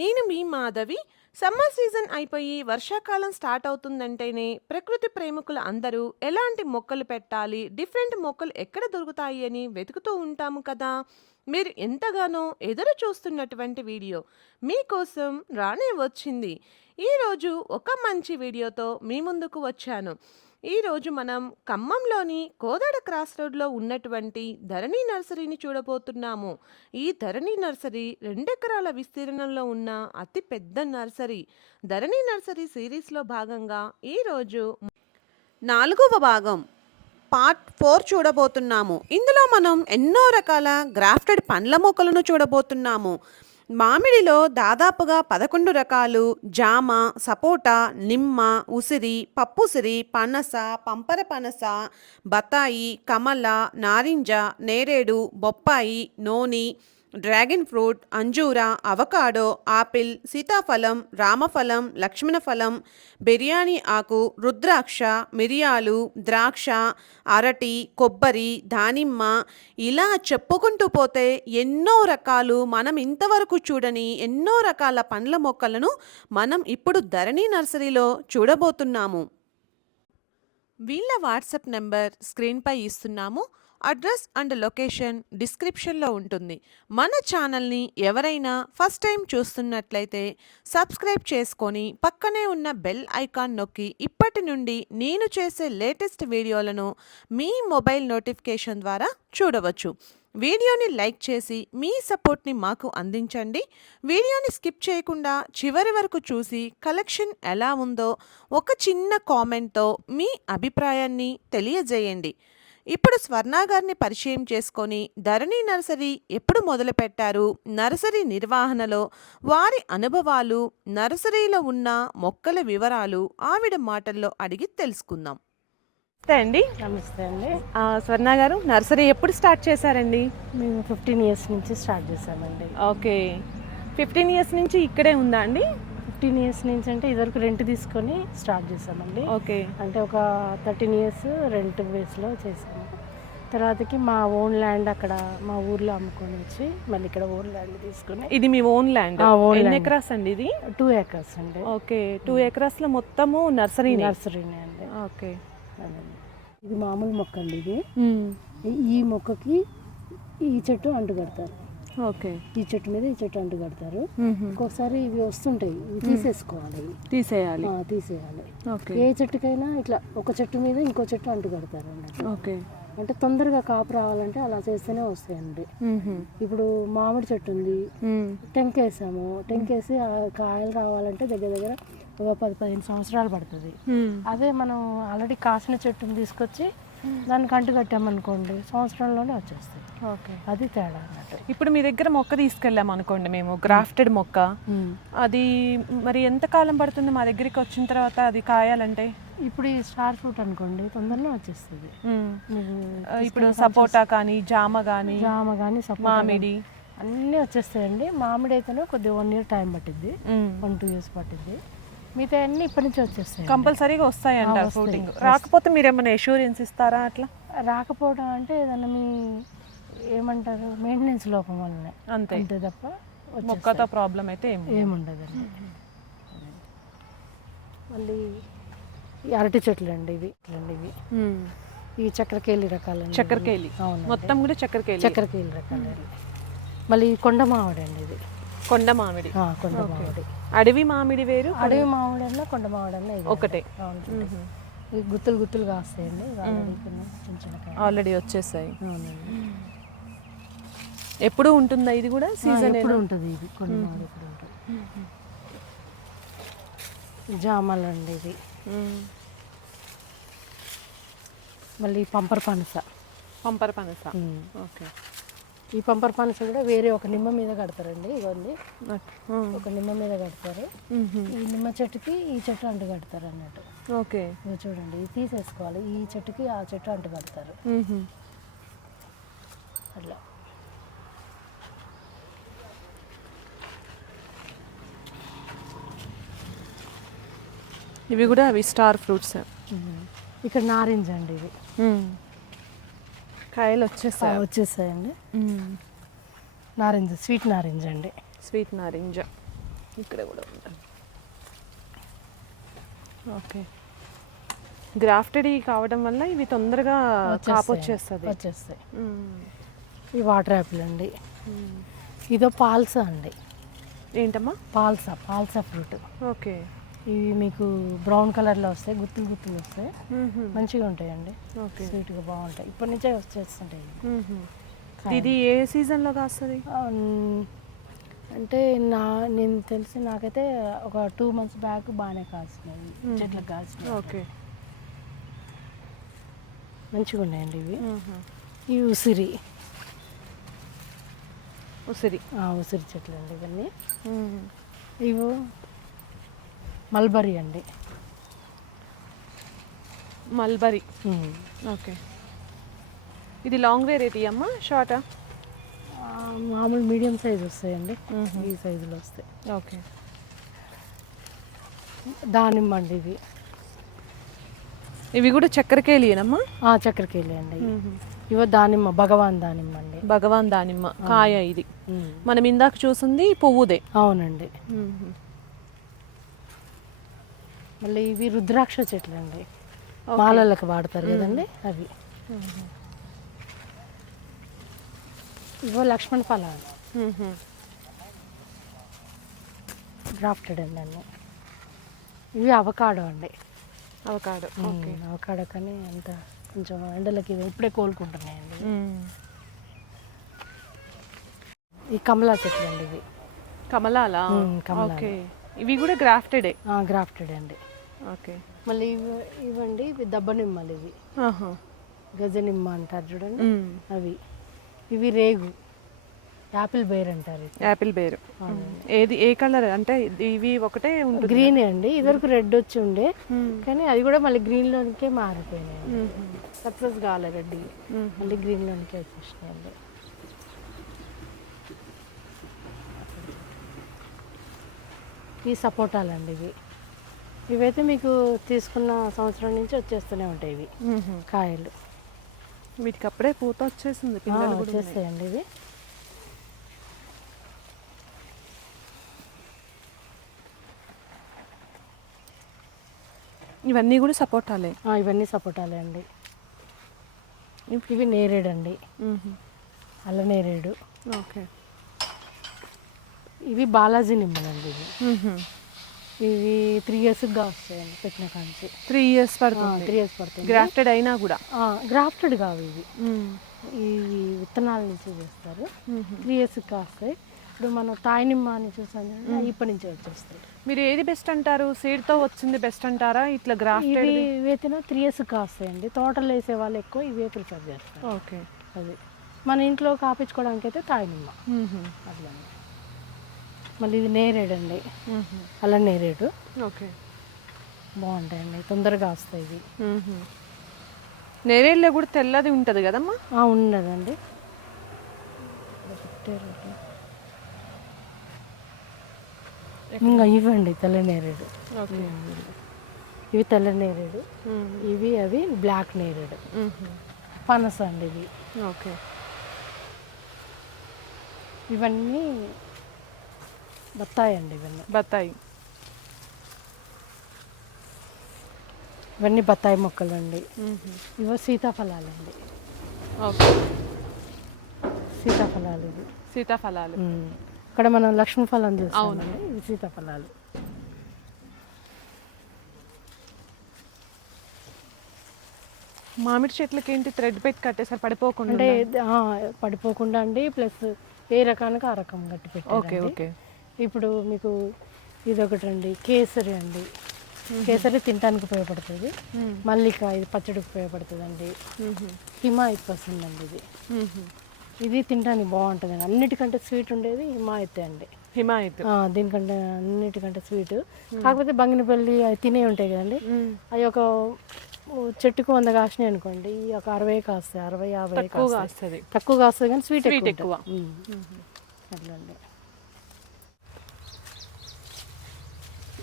నేను మీ Madhavi. Summer season అయిపోయి వర్షాకాలం స్టార్ట్ అవుతుందంటేనే ప్రకృతి ప్రేమికులు అందరూ ఎలాంటి మొక్కలు పెట్టాలి, డిఫరెంట్ మొక్కలు ఎక్కడ దొరుకుతాయి అని వెతుకుతూ ఉంటాము కదా. మీరు ఎంతగానో ఎదురు చూస్తున్నటువంటి వీడియో మీకోసం రానే వచ్చింది. ఈరోజు ఒక మంచి వీడియోతో మీ ముందుకు వచ్చాను. ఈరోజు మనం ఖమ్మంలోని కోదాడ క్రాస్ రోడ్లో ఉన్నటువంటి ధరణి నర్సరీని చూడబోతున్నాము. ఈ ధరణి నర్సరీ 2 ఎకరాల విస్తీర్ణంలో ఉన్న అతి పెద్ద నర్సరీ. ధరణి నర్సరీ సిరీస్లో భాగంగా ఈరోజు 4వ భాగం పార్ట్ 4 చూడబోతున్నాము. ఇందులో మనం ఎన్నో రకాల గ్రాఫ్టెడ్ పండ్ల మొక్కలను చూడబోతున్నాము. మామిడిలో దాదాపుగా 11 రకాలు, జామ, సపోటా, నిమ్మ, ఉసిరి, పప్పుసిరి, పనస, పంపర పనస, బత్తాయి, కమల, నారింజ, నేరేడు, బొప్పాయి, నోని, డ్రాగన్ ఫ్రూట్, అంజూర, అవకాడో, ఆపిల్, సీతాఫలం, రామఫలం, లక్ష్మణఫలం, బిర్యానీ ఆకు, రుద్రాక్ష, మిరియాలు, ద్రాక్ష, అరటి, కొబ్బరి, దానిమ్మ, ఇలా చెప్పుకుంటూ పోతే ఎన్నో రకాలు, మనం ఇంతవరకు చూడని ఎన్నో రకాల పండ్ల మొక్కలను మనం ఇప్పుడు ధరణి నర్సరీలో చూడబోతున్నాము. వీళ్ళ వాట్సాప్ నెంబర్ స్క్రీన్పై ఇస్తున్నాము. అడ్రస్ అండ్ లొకేషన్ డిస్క్రిప్షన్లో ఉంటుంది. మన ఛానల్ని ఎవరైనా ఫస్ట్ టైం చూస్తున్నట్లయితే సబ్స్క్రైబ్ చేసుకొని పక్కనే ఉన్న బెల్ ఐకాన్ నొక్కి ఇప్పటి నుండి నేను చేసే లేటెస్ట్ వీడియోలను మీ మొబైల్ నోటిఫికేషన్ ద్వారా చూడవచ్చు. వీడియోని లైక్ చేసి మీ సపోర్ట్ని మాకు అందించండి. వీడియోని స్కిప్ చేయకుండా చివరి వరకు చూసి కలెక్షన్ ఎలా ఉందో ఒక చిన్న కామెంట్తో మీ అభిప్రాయాన్ని తెలియజేయండి. ఇప్పుడు స్వర్ణ గారిని పరిచయం చేసుకొని ధరణి నర్సరీ ఎప్పుడు మొదలుపెట్టారు, నర్సరీ నిర్వహణలో వారి అనుభవాలు, నర్సరీలో ఉన్న మొక్కల వివరాలు ఆవిడ మాటల్లో అడిగి తెలుసుకుందాం. నమస్తే అండి. నమస్తే అండి. స్వర్ణ గారు, నర్సరీ ఎప్పుడు స్టార్ట్ చేశారండి? మేము 15 ఇయర్స్ నుంచి స్టార్ట్ చేసామండి. ఓకే, 15 ఇయర్స్ నుంచి ఇక్కడే ఉందా అండి? 15 ఇయర్స్ నుంచి అంటే ఇదివరకు రెంట్ తీసుకొని స్టార్ట్ చేసామండి. ఓకే, అంటే ఒక 13 ఇయర్స్ రెంట్ బేస్లో చేసాము. తర్వాతకి మా ఓన్ ల్యాండ్ అక్కడ మా ఊర్లో అమ్ముకొని వచ్చి మళ్ళీ ఇక్కడ ఓన్ ల్యాండ్ తీసుకుని. ఇది మీ ఓన్ ల్యాండ్? ఎన్ని ఎకరాస్ అండి ఇది? 2 acres అండి. ఓకే, 2 acresలో మొత్తము నర్సరీనే అండి. ఓకే, ఇది మామూలు మొక్క అండి. ఇది ఈ మొక్కకి ఈ చెట్టు అంటు కడతారు. ఓకే, ఈ చెట్టు మీద ఈ చెట్టు అంటు కడతారు. ఒక్కొక్కసారి ఇవి వస్తుంటాయి, ఇవి తీసేసుకోవాలి, తీసేయాలి. ఓకే, ఏ చెట్టుకైనా ఇట్లా ఒక చెట్టు మీద ఇంకో చెట్టు అంటు కడతారు అన్నట్టు. ఓకే, అంటే తొందరగా కాపు రావాలంటే అలా చేస్తేనే వస్తాయండి. ఇప్పుడు మామిడి చెట్టు ఉంది, టెంకేసాము, టెంకేసి కాయలు రావాలంటే దగ్గర దగ్గర ఒక 10-15 సంవత్సరాలు పడుతుంది. అదే మనం ఆల్రెడీ కాసిన చెట్టుని తీసుకొచ్చి దానికి అంటు కట్టామనుకోండి, సంవత్సరంలోనే వచ్చేస్తాయి. ఓకే, అది తేడా అన్నట్టు. ఇప్పుడు మీ దగ్గర మొక్క తీసుకెళ్ళాం అనుకోండి, మేము గ్రాఫ్టెడ్ మొక్క, అది మరి ఎంత కాలం పడుతుంది మా దగ్గరికి వచ్చిన తర్వాత అది కాయాలంటే? ఇప్పుడు ఈ స్టార్ ఫ్రూట్ అనుకోండి, తొందరనే వచ్చేస్తుంది. ఇప్పుడు సపోటా కానీ జామ కానీ మామిడి అన్నీ వచ్చేస్తాయండి. మామిడి అయితేనే కొద్దిగా 1 year టైం పట్టింది, 1-2 years పట్టింది. మిగతా అన్నీ ఇప్పటి నుంచి వచ్చేస్తాయి, కంపల్సరీగా వస్తాయంట ఫ్రూటింగ్. రాకపోతే మీరు ఏమైనా ఎష్యూరెన్స్ ఇస్తారా? అట్లా రాకపోవడం అంటే ఏదన్నా మీ ఏమంటారు, మెయింటెనెన్స్ లోపం వల్లనే, అంతే తప్ప మొక్కతో ప్రాబ్లం అయితే ఏముండదండి. మళ్ళీ ఈ అరటి చెట్లు అండి, ఇవి ఈ చక్కెరకేళి రకాలు. చక్కెరకేళి? అవును, మొత్తం కూడా చక్కెరకేళి రకాలు. మళ్ళీ కొండ మామిడి అండి, ఇది కొండ మామిడి. కొండ మామిడి, అడవి మామిడి వేరు, అడవి మామిడి అన్న కొండ మామిడి అన్న ఒకటే. ఈ గుత్తులు గుత్తులుగా వస్తాయండి, ఆల్రెడీ వచ్చేసాయి. అవునండి. ఎప్పుడు ఉంటుందా ఇది కూడా? సీజన్ ఎప్పుడు ఉంటుంది ఇది, కొండ మామిడి ఎప్పుడు ఉంటుంది. జామలు అండి ఇది. మళ్ళీ పంపర పనస. ఓకే, ఈ పంపర పనస కూడా వేరే ఒక నిమ్మ మీద కడతారండి. ఇవన్నీ ఒక నిమ్మ మీద కడతారు. ఈ నిమ్మ చెట్టుకి ఈ చెట్టు అంటు కడతారు అన్నట్టు. ఓకే, ఇవి చూడండి, ఇది తీసేసుకోవాలి, ఈ చెట్టుకి ఆ చెట్టు అంటు కడతారు అట్లా. ఇవి కూడా అవి స్టార్ ఫ్రూట్స్. ఇక్కడ నారింజ అండి, ఇవి కాయలు వచ్చేసాయండి. నారింజ, స్వీట్ నారింజ అండి. స్వీట్ నారింజ. ఇక్కడ కూడా ఉంది. ఓకే, గ్రాఫ్టెడ్ కావడం వల్ల ఇవి తొందరగా కాపు వచ్చేస్తుంది. వచ్చేస్తాయి. ఈ వాటర్ యాపిల్ అండి. ఇదో పాల్సా అండి. ఏంటమ్మా? పాల్సా ఫ్రూట్. ఓకే, ఇవి మీకు బ్రౌన్ కలర్లో వస్తాయి, గుత్తులు గుత్తులు వస్తాయి, మంచిగా ఉంటాయండి. ఓకే, స్వీట్గా బాగుంటాయి. ఇప్పటి నుంచే వచ్చేస్తుంటాయి. ఇది ఏ సీజన్లో కాస్తుంది? అంటే నేను తెలిసి నాకైతే ఒక 2 months బ్యాక్ బాగానే కాసినాయి, చెట్లకు కాసినాయి. ఓకే, మంచిగా ఉన్నాయండి ఇవి. ఇవి ఉసిరి చెట్లు అండి ఇవన్నీ. ఇవి మల్బరీ అండి. మల్బరీ. ఓకే, ఇది లాంగ్ వెరైటీ అమ్మా, షార్టా? మామూలు మీడియం సైజ్ వస్తాయండి. ఈ సైజులో వస్తాయి. ఓకే, దానిమ్మ అండి. ఇవి కూడా చక్కెరకేలియేనమ్మా? చక్కెరకేళి అండి. ఇవో దానిమ్మ, భగవాన్ దానిమ్మ అండి. భగవాన్ దానిమ్మ కాయ ఇది. మనం ఇందాక చూసింది పువ్వుదే. అవునండి. మళ్ళీ ఇవి రుద్రాక్ష చెట్లు అండి, మాలలకు వాడతారు కదండి అవి. ఇవో లక్ష్మణ ఫలాలు, గ్రాఫ్టెడ్ అండి అన్నీ. ఇవి అవకాడో అండి. అవకాడో కానీ అంత కొంచెం ఎండలకి ఇప్పుడే కోలుకుంటున్నాయండి. ఈ కమలా చెట్లు అండి. ఇవి కమలాలా? ఓకే, ఇవి కూడా గ్రాఫ్టెడే? గ్రాఫ్టెడ్ అండి. ఓకే, మళ్ళీ ఇవండి ఇవి దబ్బ నిమ్మలు. ఇవి గజ నిమ్మ అంటారు చూడండి అవి. ఇవి రేగు, యాపిల్ బేర్ అంటారు. యాపిల్ బేర్ ఏది, ఏ కలర్ అంటే? ఇవి ఒకటే ఉంటుంది. గ్రీన్ అండి. ఇదివరకు రెడ్ వచ్చి ఉండే, కానీ అది కూడా మళ్ళీ గ్రీన్ లోనికే మారిపోయినాయి. సక్సెస్ కాలేదు రెడ్, మళ్ళీ గ్రీన్ లోనికే వచ్చేసినాయండి. ఈ సపోటాలండి. ఇవైతే మీకు తీసుకున్న సంవత్సరం నుంచి వచ్చేస్తూనే ఉంటాయి ఇవి కాయలు. వీటికి అప్పుడే పూత వచ్చేసింది, వచ్చేస్తాయండి ఇవి. ఇవన్నీ కూడా సపోటాలే? ఇవన్నీ సపోటాలే అండి. ఇవి నేరేడు అండి, అల్ల నేరేడు. ఓకే, ఇవి బాలాజీ నిమ్మలండి. ఇవి 3 years వస్తాయండి పెట్టిన కాంచి. 3 years పడుతుంది. 3 years పడుతుంది. గ్రాఫ్టెడ్ అయినా కూడా? గ్రాఫ్టెడ్ కావు ఇవి. ఇవి విత్తనాల నుంచి చేస్తారు. 3 years కాస్తాయి. ఇప్పుడు మనం తాయి నిమ్మ అని చూసాం, ఇప్పటి నుంచే వచ్చేస్తాయి. మీరు ఏది బెస్ట్ అంటారు? సీడ్తో వచ్చింది బెస్ట్ అంటారా, ఇట్లా గ్రాఫ్టెడ్? ఇవైతేనా 3 years కాస్తాయండి. తోటలు వేసే వాళ్ళు ఎక్కువ ఇవే ప్రిఫర్ చేస్తారు. ఓకే, అది మన ఇంట్లో కాపించుకోవడానికి అయితే తాయి నిమ్మ అట్లా. మళ్ళీ ఇది నేరేడు అండి, అలా నేరేడు. ఓకే, బాగుంటాయండి, తొందరగా వస్తాయి ఇవి. నేరేడులో కూడా తెల్లది ఉంటుంది కదమ్మా? ఉండదండి. ఇంకా ఇవ్వండి తెల్ల నేరేడు. ఇవి తెల్ల నేరేడు, ఇవి అవి బ్లాక్ నేరేడు. పనస అండి ఇవి. ఓకే, ఇవన్నీ బత్తాయి అండి. ఇవన్నీ బత్తాయి మొక్కలు అండి. ఇవో సీతాఫలాలండి. ఓకే, సీతాఫలాలు. ఇవి సీతాఫలాలు. ఇక్కడ మనం లక్ష్మీ ఫలం చూస్తామండి, ఇవి సీతాఫలాలు. మామిడి చెట్లకి ఏంటి థ్రెడ్ పెట్టి కట్టేసారి పడిపోకుండా? అంటే పడిపోకుండా అండి, ప్లస్ ఏ రకానికి ఆ రకం కట్టి పెట్టారు. Okay, okay. ఇప్పుడు మీకు ఇదొకటి అండి, కేసరి అండి. కేసరి తినడానికి ఉపయోగపడుతుంది. మల్లిక ఇది పచ్చడికి ఉపయోగపడుతుంది అండి. హిమాయత్ అండి ఇది. ఇది తినడానికి బాగుంటుంది అండి. అన్నిటికంటే స్వీట్ ఉండేది హిమాయత్ అండి. దీనికంటే అన్నిటికంటే స్వీట్. కాకపోతే బంగినపల్లి అవి తినే ఉంటాయి కదండి, అవి ఒక చెట్టుకు 100 కాసినాయి అనుకోండి, ఒక 60 కాస్తాయి, 60-50 తక్కువ కాస్తుంది కానీ స్వీట్ ఎక్కువ. అట్లా అండి.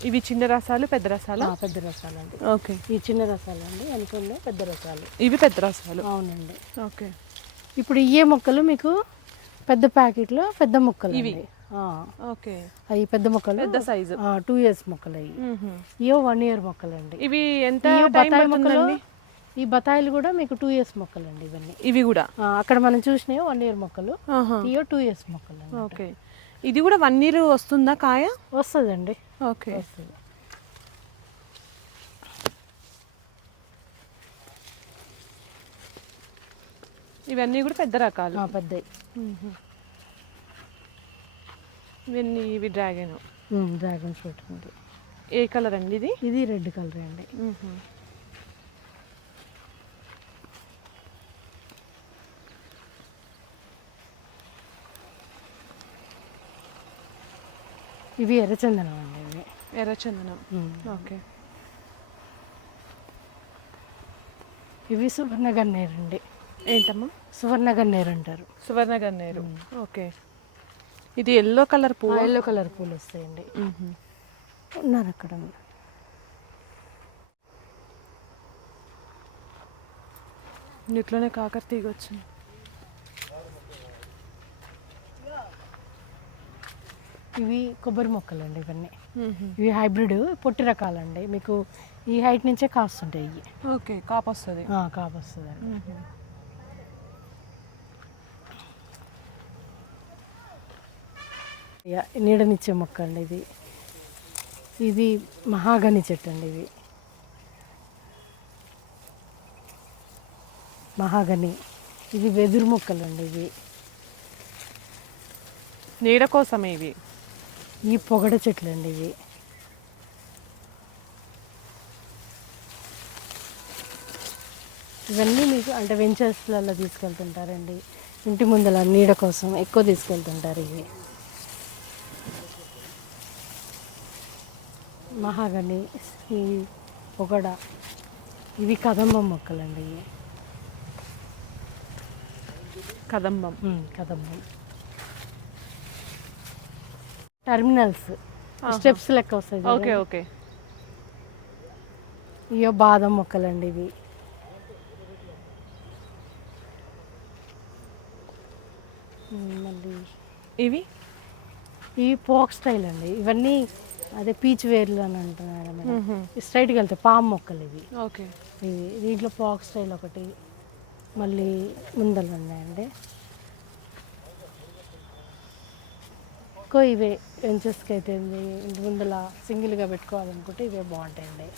ఇవి చిన్న రసాలు, పెద్ద రసాలు? పెద్ద రసాలు అండి. ఓకే, ఈ చిన్న రసాలు అండి, అనుకోండి పెద్ద రసాలు. ఇవి పెద్ద రసాలు? అవునండి. ఓకే. ఇప్పుడు ఇవే మొక్కలు మీకు పెద్ద ప్యాకెట్లో పెద్ద మొక్కలు. ఇవి ఆ, ఓకే. అవి పెద్ద మొక్కలు పెద్ద సైజు. 2 years మొక్కలు అవి. ఇవో 1 year మొక్కలండి. ఇవి ఎంత ఇవో టైం బత్తాయి మొక్కలు. పడుతుందండి? ఈ బత్తాయిలు కూడా మీకు 2 years మొక్కలండి ఇవన్నీ. ఇవి కూడా అక్కడ మనం చూసినవి 1 year మొక్కలు, ఆహా. ఇవో 2 years మొక్కలు. ఓకే. ఇది కూడా 1 year వస్తుందా కాయ? వస్తుందండి, ఓకే. వస్తుంది. ఇవన్నీ కూడా పెద్ద రకాలు. పెద్దవి. ఇవి డ్రాగన్. డ్రాగన్ ఫ్రూట్ అండి. ఏ కలర్ అండి ఇది? ఇది రెడ్ కలర్ అండి. ఇవి ఎర్రచందనం అండి. ఇవి ఎర్రచందనం. ఓకే. ఇవి సువర్ణగన్నేరు అండి. ఏంటమ్మా? సువర్ణగన్నేరు అంటారు. సువర్ణగన్నేరు. ఓకే. ఇది ఎల్లో కలర్ పువ్వు. ఎల్లో కలర్ పూలు వస్తాయండి. ఉన్నారు అక్కడ. ఇట్లోనే కాకర తీగ వచ్చింది. ఇవి కొబ్బరి మొక్కలు అండి ఇవన్నీ. ఇవి హైబ్రిడ్ పొట్టి రకాలండి. మీకు ఈ హైట్ నుంచే కాస్తుంటాయి ఇవి. ఓకే. కాపు వస్తుంది. కాపు వస్తుందండి. నీడనిచ్చే మొక్క అండి ఇది. ఇది మహాగని చెట్టు అండి. ఇది మహాగని. ఇది వెదురు మొక్కలు అండి. ఇవి నీడ కోసమే ఇవి. ఈ పొగడ చెట్లు అండి. ఇవి ఇవన్నీ మీకు అంటే వెంచర్స్లలో తీసుకెళ్తుంటారండి. ఇంటి ముందల నీడ కోసం ఎక్కువ తీసుకెళ్తుంటారు. ఇవి మహాగని, ఈ పొగడ, ఇవి కదంబం మొక్కలండి. ఇవి కదంబం. కదంబం. టర్మినల్స్ స్టెప్స్ లెక్క వస్తాయి. ఓకే. ఓకే. ఇవో బాదం మొక్కలండి. ఇవి మళ్ళీ ఇవి పోక్ స్టైల్ అండి. ఇవన్నీ అదే పీచ్ వేర్లు అని అంటున్నారు మేడం. స్ట్రైట్గా వెళ్తాయి పామ్ మొక్కలు ఇవి. ఓకే. ఇవి దీంట్లో పాక్ స్టైల్ ఒకటి, మళ్ళీ ముందలు ఉన్నాయండి. ఎక్కువ ఇవే వెంచర్స్కి అయితే ఇంటి ముందల సింగిల్గా పెట్టుకోవాలనుకుంటే ఇవే బాగుంటాయండి.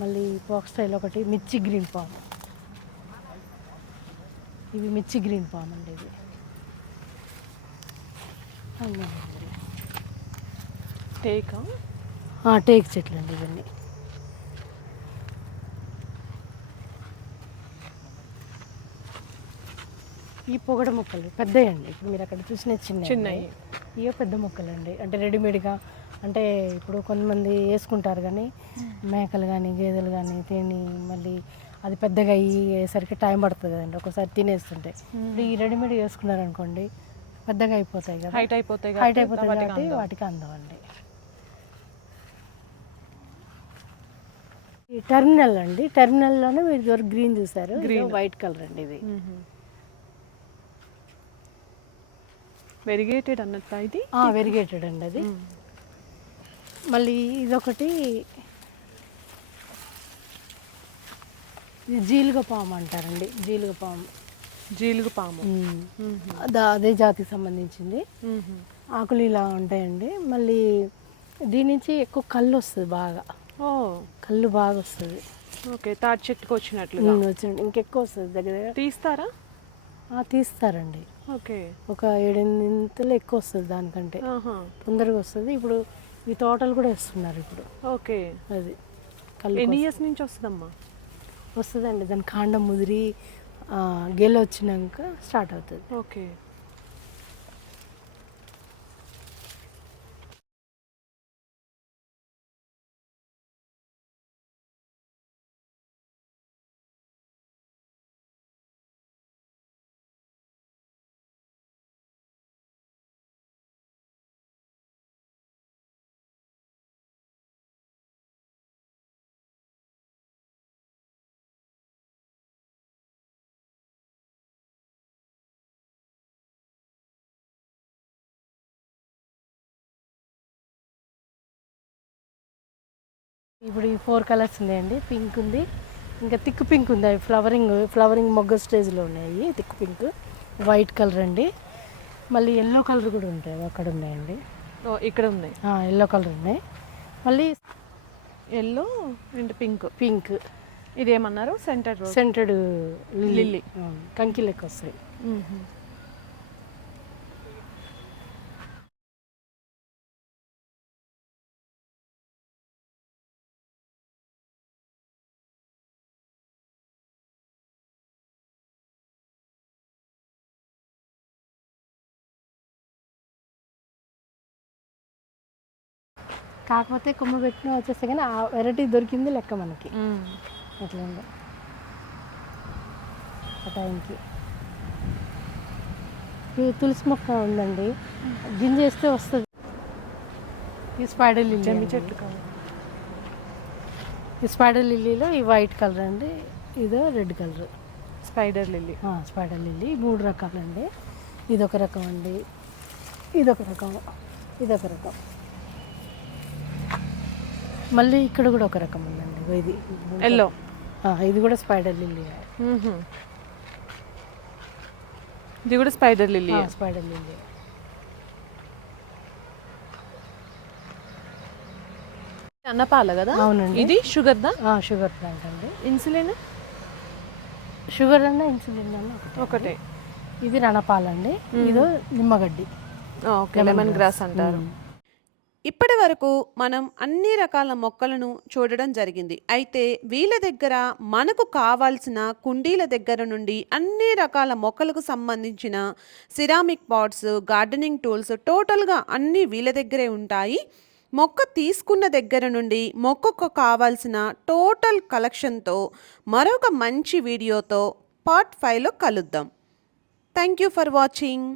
మళ్ళీ పాక్ స్టైల్ ఒకటి మిర్చి గ్రీన్ పామ్. ఇవి మిర్చి గ్రీన్ పామ్ అండి. ఇవి టేక్ చెట్లు అండి. ఇవన్నీ ఈ పొగడ మొక్కలు పెద్దవి అండి. ఇప్పుడు మీరు అక్కడ చూసిన చిన్నవి. ఇవో పెద్ద మొక్కలు అండి. అంటే రెడీమేడ్గా, అంటే ఇప్పుడు కొంతమంది వేసుకుంటారు కానీ మేకలు కానీ గేదెలు కానీ తిని మళ్ళీ అది పెద్దగా అయ్యేసరికి టైం పడుతుంది కదండి. ఒకసారి తినేస్తుంటే ఇప్పుడు ఈ రెడీమేడ్ వేసుకున్నారనుకోండి పెద్దగా అయిపోతాయి కదా, హైట్ అయిపోతాయి కాబట్టి వాటికి అందవండి. ఈ టెర్మినల్ అండి. టెర్మినల్లోనే మీరు గ్రీన్ చూసారు, వైట్ కలర్ అండి. ఇది వెరిగేటెడ్ అన్నట్టు. ఇది వెరిగేటెడ్ అండి. అది మళ్ళీ ఇదొకటి ఇది జీలుగ పాము అంటారండి. జీలుగ పాము అదే జాతికి సంబంధించింది. ఆకులు ఇలా ఉంటాయండి. మళ్ళీ దీని నుంచి ఎక్కువ కళ్ళు వస్తుంది బాగా. కళ్ళు బాగా వస్తుంది. ఓకే. తాటి చెట్టుకు వచ్చినట్లు వచ్చినట్టు ఇంకెక్కువ వస్తుంది. దగ్గర తీస్తారా? తీస్తారండి. ఓకే. ఒక 7-8 ఎక్కువ వస్తుంది. దానికంటే తొందరగా వస్తుంది. ఇప్పుడు ఈ తోటలు కూడా వేస్తున్నారు ఇప్పుడు. ఓకే. అది ఎన్ని ఇయర్స్ నుంచి వస్తుందమ్మా? వస్తుందండి. దాని కాండం ముదిరి గెల వచ్చినాక స్టార్ట్ అవుతుంది. ఓకే. ఇప్పుడు ఈ 4 కలర్స్ ఉన్నాయండి. పింక్ ఉంది, ఇంకా థిక్ పింక్ ఉంది. అవి ఫ్లవరింగ్ మొగ్గ స్టేజ్లో ఉన్నాయి. థిక్ పింక్, వైట్ కలర్ అండి. మళ్ళీ ఎల్లో కలర్ కూడా ఉంటాయి, అక్కడ ఉన్నాయండి. ఇక్కడ ఉన్నాయి ఎల్లో కలర్ ఉన్నాయి. మళ్ళీ ఎల్లో అండ్ పింక్. పింక్ ఇదేమన్నారు? Scented lily. కంకి లెక్క వస్తాయి. కాకపోతే కొమ్మ పెట్టిన వచ్చేస్తే కానీ ఆ వెరైటీ దొరికింది లెక్క మనకి. అట్లా ఉంది ఆ టైంకి. ఈ తులసి మొక్క ఉందండి, గింజ వేస్తే వస్తుంది. ఈ స్పైడర్ లిల్లీ జమ్మి చెట్టు కావాలి. ఈ స్పైడర్ లిల్లీలో ఈ వైట్ కలర్ అండి, ఇదో red colour. Spider lily. Spider lily 3 రకాలండి. ఇదొక రకం అండి, ఇదొక రకం, ఇదొక రకం. మళ్ళీ ఇక్కడ కూడా ఒక రకం ఉందండి, ఇది ఎల్లో. ఇది కూడా స్పైడర్ లిల్లీ. ఇది కూడా స్పైడర్ లిల్లీ. Spider lily. అన్నపాల కదా? అవునండి. ఇది షుగర్ దా? షుగర్ ప్లాంట్ అండి. ఇన్సులిన్? షుగర్ అన్న ఇన్సులిన్ అన్న ఒకటే. ఇది రణపాలండి, ఇదో నిమ్మగడ్డి. ఓకే, లెమన్ గ్రాస్ అంటారు. ఇప్పటి వరకు మనం అన్ని రకాల మొక్కలను చూడడం జరిగింది. అయితే వీళ్ళ దగ్గర మనకు కావాల్సిన కుండీల దగ్గర నుండి అన్ని రకాల మొక్కలకు సంబంధించిన సిరామిక్ పాట్స్, గార్డెనింగ్ టూల్స్ టోటల్గా అన్నీ వీళ్ళ దగ్గరే ఉంటాయి. మొక్క తీసుకున్న దగ్గర నుండి మొక్కకు కావాల్సిన టోటల్ కలెక్షన్తో మరొక మంచి వీడియోతో పార్ట్ 5లో కలుద్దాం. Thank you for watching.